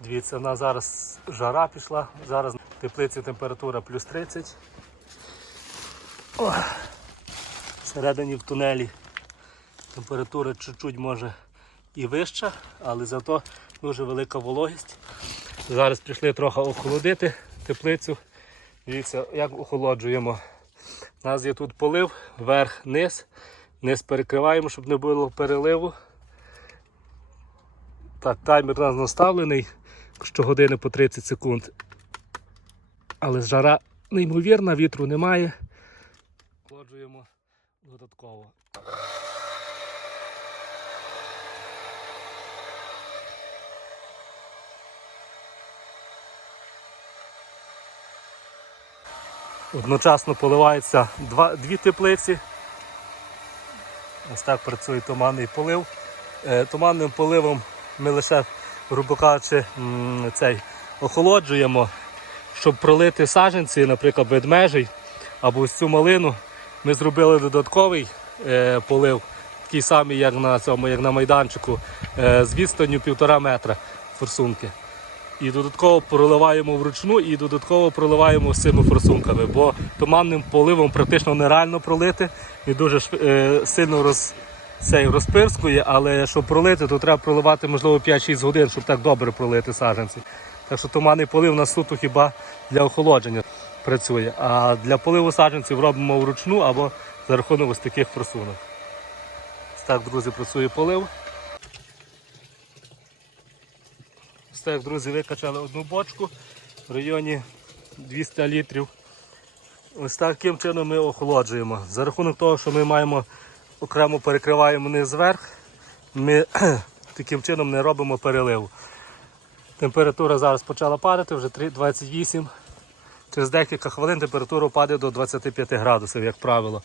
Дивіться, нас зараз жара пішла, зараз в теплиці температура плюс 30. О, всередині в тунелі температура чуть-чуть може і вища, але зато дуже велика вологість. Зараз прийшли трохи охолодити теплицю. Дивіться, як охолоджуємо. У нас є тут полив, верх, низ. Низ перекриваємо, щоб не було переливу. Так, таймер у нас наставлений щогодини по 30 секунд. Але жара неймовірна, вітру немає. Охолоджуємо додатково. Одночасно поливаються два, дві теплиці. Ось так працює туманний полив. Е, Туманним поливом ми лише, грубо кажучи, цей, охолоджуємо, щоб пролити саджанці, наприклад, ведмежий або ось цю малину. Ми зробили додатковий е, полив, такий самий, як на цьому, як на майданчику, е, з відстанню півтора метра форсунки. І додатково проливаємо вручну і додатково проливаємо цими форсунками, бо туманним поливом практично нереально пролити і дуже е, сильно роз, цей, розпирскує, але щоб пролити, то треба проливати можливо 5-6 годин, щоб так добре пролити саджанці. Так що туманний полив на суто хіба для охолодження працює. А для поливу саджанців робимо вручну або за рахунок ось таких форсунок. Ось так, друзі, працює полив. Ось так, друзі, викачали одну бочку в районі 200 літрів. Ось таким чином ми охолоджуємо. За рахунок того, що ми маємо окремо перекриваємо низ зверх, ми таким чином не робимо переливу. Температура зараз почала падати, вже 3 28. Через декілька хвилин температура падає до 25 градусів, як правило.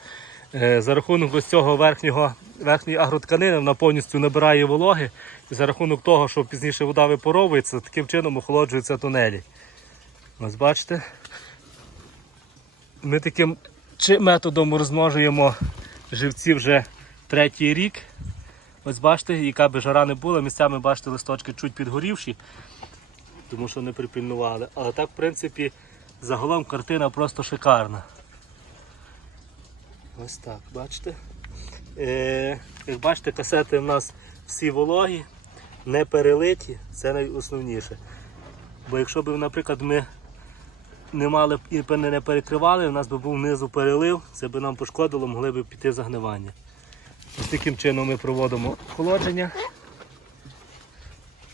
Е, За рахунок ось цього верхнього, верхньої агротканини вона повністю набирає вологи. І за рахунок того, що пізніше вода випаровується, таким чином охолоджуються тунелі. Ось бачите. Ми таким методом розмножуємо живці вже третій рік. Ось бачите, яка би жара не була, місцями бачите листочки чуть підгорівші, тому що не припільнували. Але так, в принципі, загалом картина просто шикарна. Ось так, бачите? Е, як бачите, касети в нас всі вологі, не перелиті, це найосновніше. Бо якщо б, наприклад, ми не мали і не перекривали, у нас би був внизу перелив, це би нам пошкодило, могли б піти загнивання. Ось таким чином ми проводимо охолодження,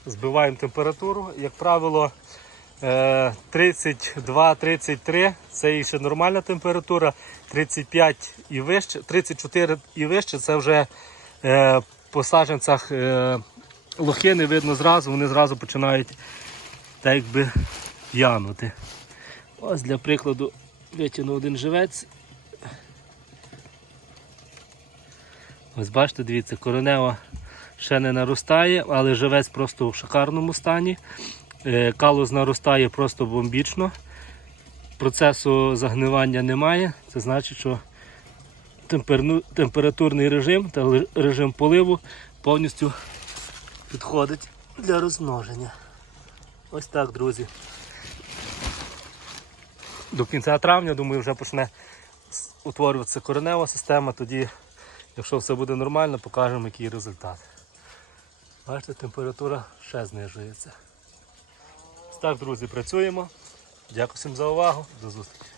збиваємо температуру. Як правило, е, 32-33 це ще нормальна температура, 35 і вище, 34 і вище це вже е, по саджанцях е, лохини видно зразу, вони зразу починають так якби янути. Ось для прикладу витягну один живець. Ось бачите, дивіться, коренева ще не наростає, але живець просто в шикарному стані. Е, Калус наростає просто бомбічно. Процесу загнивання немає. Це значить, що температурний режим та режим поливу повністю підходить для розмноження. Ось так, друзі. До кінця травня, думаю, вже почне утворюватися коренева система. Тоді, якщо все буде нормально, покажемо, який результат. Бачите, температура ще знижується. Так, друзі, працюємо. Дякую всім за увагу. До зустрічі.